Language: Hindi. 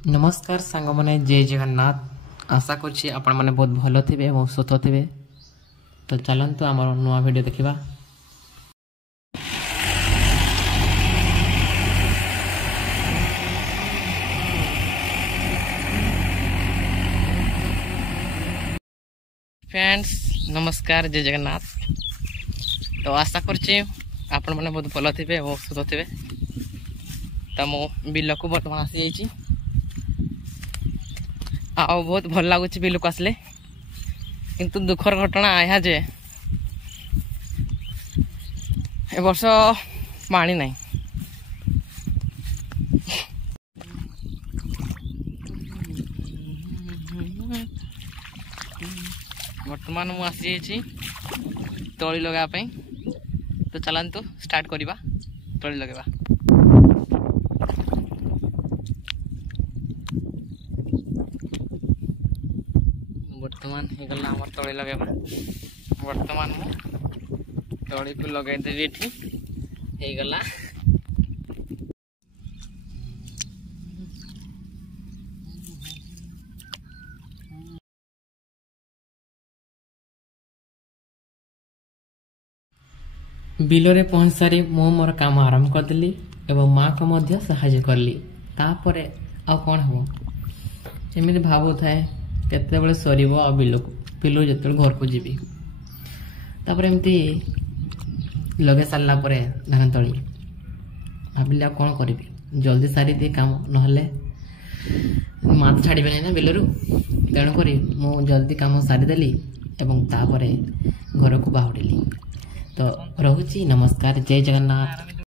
नमस्कार सांग मैंने जय जगन्नाथ। आशा करछि आपण माने बहुत भलो थिबे और सुस्थ थिबे। तो चलंतु आमर नुआ वीडियो देखिबा। फ्रेंड्स नमस्कार जय जगन्नाथ। तो आशा करछि आपण माने बहुत भलो थिबे और सुस्थ थिबे। तो मो बिल को बर्तमान आसी जाइछि आ बहुत भल लगुच बिल को आसले, किंतु दुखर घटना आया जे ए वर्ष पानी नहीं। वर्तमान मु आसी जाइछि तळी लगा पे। तो चलंतु स्टार्ट करिबा तळी लगेबा। वर्तमान हो गला हमर तळी लगेबा। वर्तमान मु तळी को लगाई देबी एठी हे गला। बिलरे पहुंच सारी मो मोर काम आरंभ कर देली एवं माँ को मध्य सहायता करली। तापरे आ कौन हो एमती भावु थाए केते बेले सरीबो आ बिलु जते घर को जीवी। तापर एमती लगे सारला परे धान तली भाविली आ कौन करी जल्दी सारी दे काम नहले माँ तो छाड़बे ना बिलरू। तेणुक मु जल्दी काम सारीदेली एवं तापरे घर को बाहुड़िली। तो रहुची नमस्कार जय जगन्नाथ।